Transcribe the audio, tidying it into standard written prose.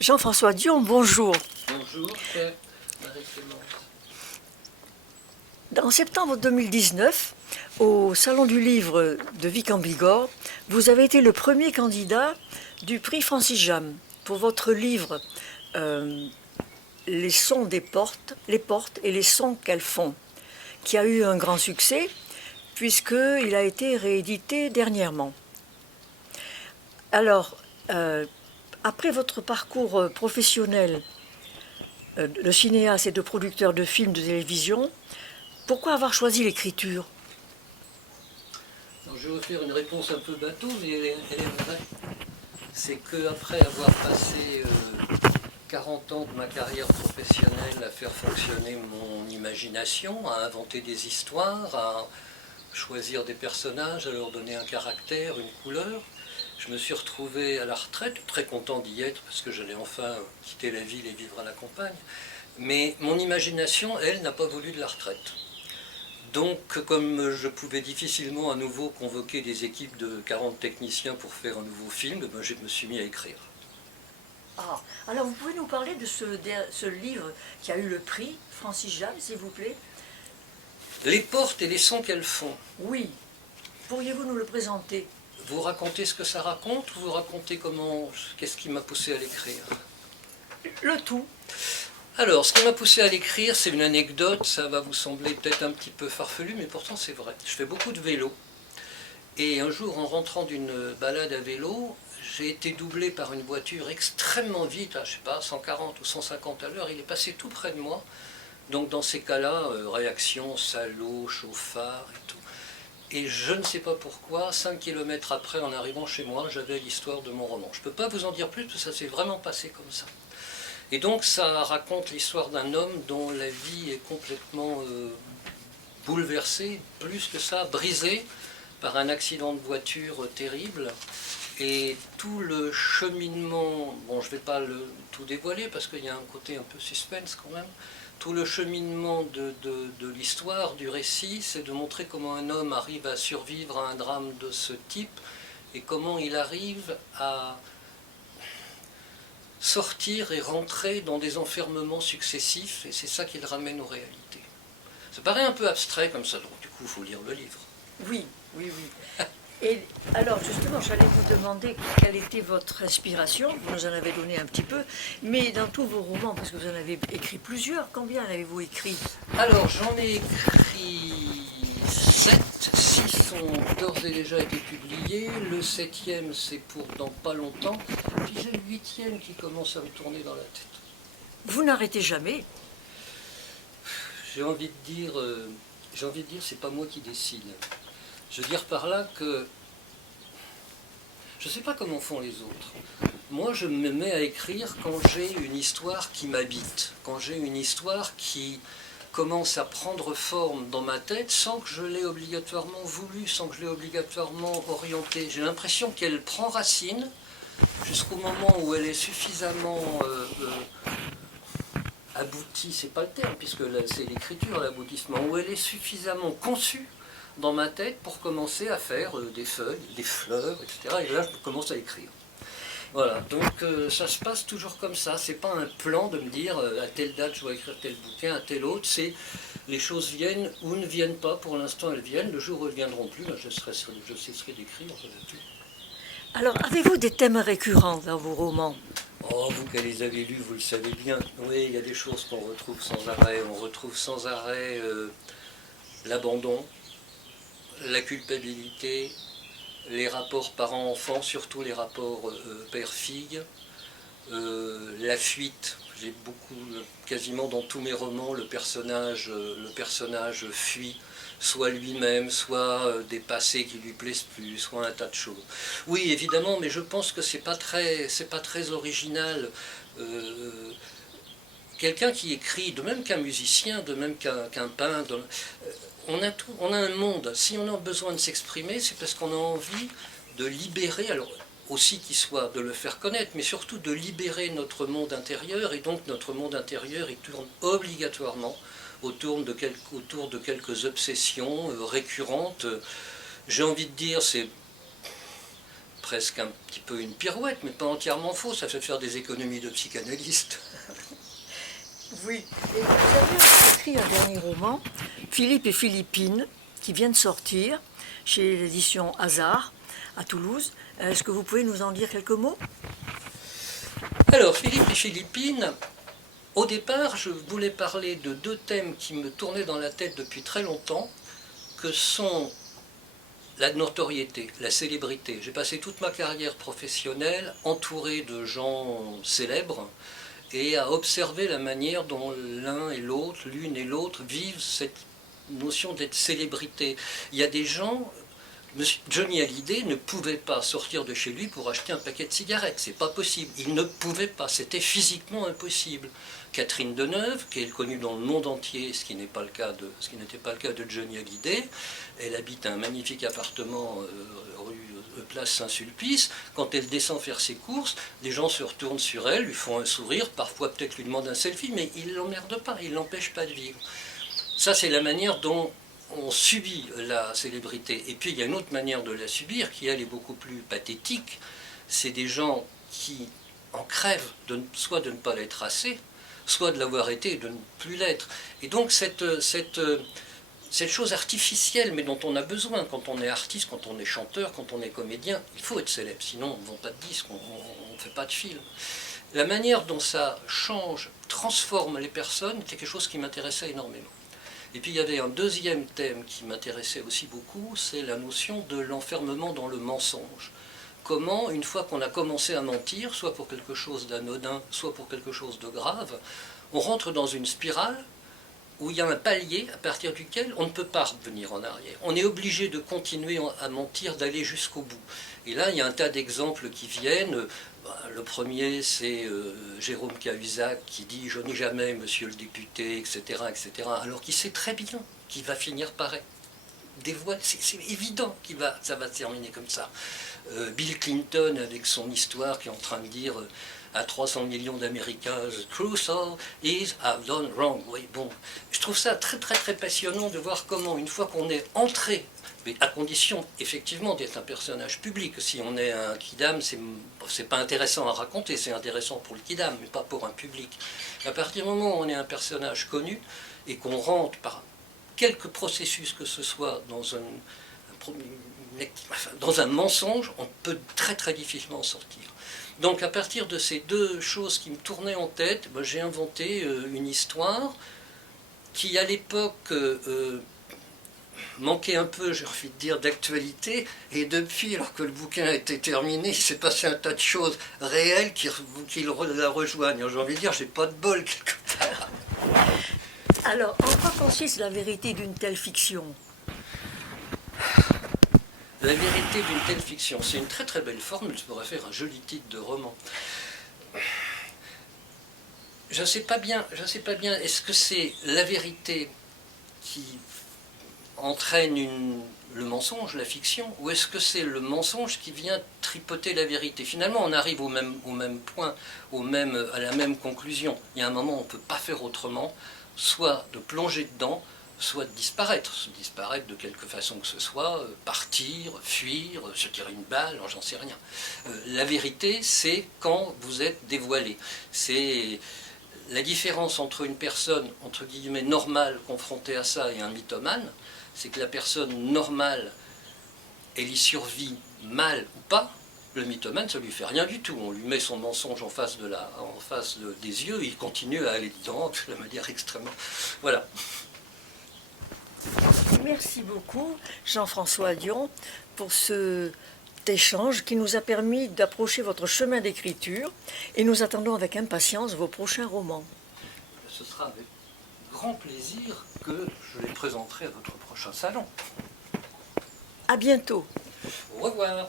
Jean-François Dion, bonjour. Bonjour, chère Marie-Clémence. En septembre 2019, au Salon du Livre de Vic en Bigorre, vous avez été le premier candidat du prix Francis Jam pour votre livre Les sons des portes, les portes et les sons qu'elles font, qui a eu un grand succès puisqu'il a été réédité dernièrement. Alors, après votre parcours professionnel de cinéaste et de producteur de films de télévision, pourquoi avoir choisi l'écriture? Je vais vous faire une réponse un peu bateau, mais elle est vraie. C'est qu'après avoir passé 40 ans de ma carrière professionnelle à faire fonctionner mon imagination, à inventer des histoires, à choisir des personnages, à leur donner un caractère, une couleur, je me suis retrouvé à la retraite, très content d'y être parce que j'allais enfin quitter la ville et vivre à la campagne. Mais mon imagination, elle, n'a pas voulu de la retraite. Donc, comme je pouvais difficilement à nouveau convoquer des équipes de 40 techniciens pour faire un nouveau film, je me suis mis à écrire. Ah, alors vous pouvez nous parler de ce livre qui a eu le prix, Francis Jam, s'il vous plaît? Les portes et les sons qu'elles font. Oui. Pourriez-vous nous le présenter? Vous racontez ce que ça raconte ou vous racontez qu'est-ce qui m'a poussé à l'écrire? Le tout. Alors, ce qui m'a poussé à l'écrire, c'est une anecdote, ça va vous sembler peut-être un petit peu farfelu, mais pourtant c'est vrai. Je fais beaucoup de vélo. Et un jour, en rentrant d'une balade à vélo, j'ai été doublé par une voiture extrêmement vite, je ne sais pas, 140 ou 150 à l'heure. Il est passé tout près de moi. Donc dans ces cas-là, réaction, salaud, chauffard et tout. Et je ne sais pas pourquoi, 5 kilomètres après, en arrivant chez moi, j'avais l'histoire de mon roman. Je ne peux pas vous en dire plus, parce que ça s'est vraiment passé comme ça. Et donc ça raconte l'histoire d'un homme dont la vie est complètement bouleversée, plus que ça, brisée par un accident de voiture terrible. Et tout le cheminement, bon je ne vais pas tout dévoiler parce qu'il y a un côté un peu suspense quand même, tout le cheminement de l'histoire, du récit, c'est de montrer comment un homme arrive à survivre à un drame de ce type et comment il arrive à sortir et rentrer dans des enfermements successifs, et c'est ça qui le ramène aux réalités. Ça paraît un peu abstrait comme ça, donc du coup il faut lire le livre. Oui, oui, oui. Et alors justement, j'allais vous demander quelle était votre inspiration. Vous nous en avez donné un petit peu, mais dans tous vos romans, parce que vous en avez écrit plusieurs, combien en avez-vous écrit? Alors j'en ai écrit 7, 6 ont d'ores et déjà été publiés, le 7e c'est pour dans pas longtemps, puis j'ai le 8e qui commence à me tourner dans la tête. Vous n'arrêtez jamais. J'ai envie de dire, c'est pas moi qui décide. Je veux dire par là que je ne sais pas comment font les autres. Moi, je me mets à écrire quand j'ai une histoire qui m'habite, quand j'ai une histoire qui commence à prendre forme dans ma tête sans que je l'ai obligatoirement voulu, sans que je l'ai obligatoirement orientée. J'ai l'impression qu'elle prend racine jusqu'au moment où elle est suffisamment aboutie, c'est pas le terme, puisque c'est l'écriture, l'aboutissement, où elle est suffisamment conçue dans ma tête pour commencer à faire des feuilles, des fleurs, etc. Et là, je commence à écrire. Voilà, donc ça se passe toujours comme ça. C'est pas un plan de me dire à telle date je dois écrire tel bouquin, à telle autre. C'est les choses viennent ou ne viennent pas. Pour l'instant, elles viennent. Le jour où elles ne viendront plus, je cesserai d'écrire. Alors, avez-vous des thèmes récurrents dans vos romans? Oh, vous qui les avez lus, vous le savez bien. Oui, il y a des choses qu'on retrouve sans arrêt. On retrouve sans arrêt l'abandon, la culpabilité, les rapports parents-enfants, surtout les rapports père-fille, la fuite. J'ai beaucoup, quasiment dans tous mes romans, le personnage fuit, soit lui-même, soit des passés qui lui plaisent plus, soit un tas de choses. Oui, évidemment, mais je pense que c'est pas très original. Quelqu'un qui écrit, de même qu'un musicien, de même qu'un peintre, on a un monde. Si on a besoin de s'exprimer, c'est parce qu'on a envie de libérer, alors aussi qu'il soit de le faire connaître, mais surtout de libérer notre monde intérieur, et donc notre monde intérieur, il tourne obligatoirement autour de quelques obsessions récurrentes. J'ai envie de dire, c'est presque un petit peu une pirouette, mais pas entièrement faux, ça fait faire des économies de psychanalyste. Oui, et vous avez aussi écrit un dernier roman, Philippe et Philippine, qui vient de sortir chez l'édition Hasard à Toulouse. Est-ce que vous pouvez nous en dire quelques mots? Alors, Philippe et Philippine, au départ, je voulais parler de deux thèmes qui me tournaient dans la tête depuis très longtemps, que sont la notoriété, la célébrité. J'ai passé toute ma carrière professionnelle entouré de gens célèbres et à observer la manière dont l'un et l'autre, l'une et l'autre vivent cette notion d'être célébrité. Il y a des gens, Johnny Hallyday ne pouvait pas sortir de chez lui pour acheter un paquet de cigarettes, c'est pas possible, il ne pouvait pas, c'était physiquement impossible. Catherine Deneuve, qui est connue dans le monde entier, ce qui n'était pas le cas de Johnny Hallyday, elle habite un magnifique appartement rue Place Saint-Sulpice. Quand elle descend faire ses courses, les gens se retournent sur elle, lui font un sourire, parfois peut-être lui demandent un selfie, mais ils ne l'emmerdent pas, ils ne l'empêchent pas de vivre. Ça, c'est la manière dont on subit la célébrité. Et puis, il y a une autre manière de la subir, qui, elle, est beaucoup plus pathétique. C'est des gens qui en crèvent, soit de ne pas l'être assez, soit de l'avoir été et de ne plus l'être. Et donc, cette chose artificielle, mais dont on a besoin quand on est artiste, quand on est chanteur, quand on est comédien, il faut être célèbre, sinon on ne vend pas de disques, on ne fait pas de film. La manière dont ça change, transforme les personnes, c'est quelque chose qui m'intéressait énormément. Et puis il y avait un deuxième thème qui m'intéressait aussi beaucoup, c'est la notion de l'enfermement dans le mensonge. Comment, une fois qu'on a commencé à mentir, soit pour quelque chose d'anodin, soit pour quelque chose de grave, on rentre dans une spirale où il y a un palier à partir duquel on ne peut pas revenir en arrière. On est obligé de continuer à mentir, d'aller jusqu'au bout. Et là, il y a un tas d'exemples qui viennent. Le premier, c'est Jérôme Cahuzac qui dit « Je n'ai jamais, monsieur le député, etc. etc. » alors qu'il sait très bien qu'il va finir par dévoiler. C'est évident ça va se terminer comme ça. Bill Clinton, avec son histoire, qui est en train de dire à 300 millions d'Américains, « Crucial is I've done wrong ». Oui, bon, je trouve ça très très très passionnant de voir comment, une fois qu'on est entré, mais à condition effectivement d'être un personnage public, si on est un kidam, c'est pas intéressant à raconter, c'est intéressant pour le kidam, mais pas pour un public. À partir du moment où on est un personnage connu et qu'on rentre par quelque processus que ce soit dans un mensonge, on peut très très difficilement en sortir. Donc à partir de ces deux choses qui me tournaient en tête, j'ai inventé une histoire qui à l'époque manquait un peu, j'ai envie de dire, d'actualité, et depuis, alors que le bouquin a été terminé, il s'est passé un tas de choses réelles qui la rejoignent. J'ai envie de dire, j'ai pas de bol quelque part. Alors, en quoi consiste la vérité d'une telle fiction? La vérité d'une telle fiction, c'est une très très belle formule, ça pourrait faire un joli titre de roman. Je ne sais pas bien, est-ce que c'est la vérité qui entraîne le mensonge, la fiction, ou est-ce que c'est le mensonge qui vient tripoter la vérité? Finalement, on arrive au même point, à la même conclusion. Il y a un moment où on ne peut pas faire autrement, soit de plonger dedans, soit de disparaître de quelque façon que ce soit, partir, fuir, se tirer une balle, j'en sais rien. La vérité, c'est quand vous êtes dévoilé. C'est la différence entre une personne, entre guillemets, normale, confrontée à ça, et un mythomane, c'est que la personne normale, elle y survit mal ou pas. Le mythomane, ça ne lui fait rien du tout. On lui met son mensonge en face des yeux, il continue à aller dedans de la manière extrêmement... Voilà. Merci beaucoup, Jean-François Dion, pour cet échange qui nous a permis d'approcher votre chemin d'écriture et nous attendons avec impatience vos prochains romans. Ce sera avec grand plaisir que je les présenterai à votre prochain salon. À bientôt. Au revoir.